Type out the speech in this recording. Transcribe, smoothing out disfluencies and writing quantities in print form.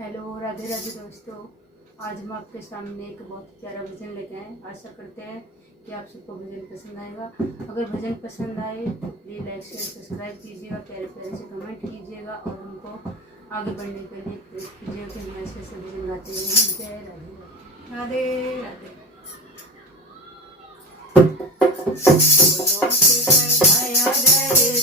हेलो, राधे राधे दोस्तों। आज हम आपके सामने एक बहुत प्यारा भजन लेके आए। आशा करते हैं कि आप सबको भजन पसंद आएगा। अगर भजन पसंद आए तो प्लीज़ लाइक शेयर सब्सक्राइब कीजिएगा, प्यारे प्यारे से कमेंट कीजिएगा और हमको आगे बढ़ने के लिए प्रेरित कीजिएगा कि हम ऐसे ऐसे भजन गाते रहें। जय राधे राधे राधे। बोलो कृष्ण जय जय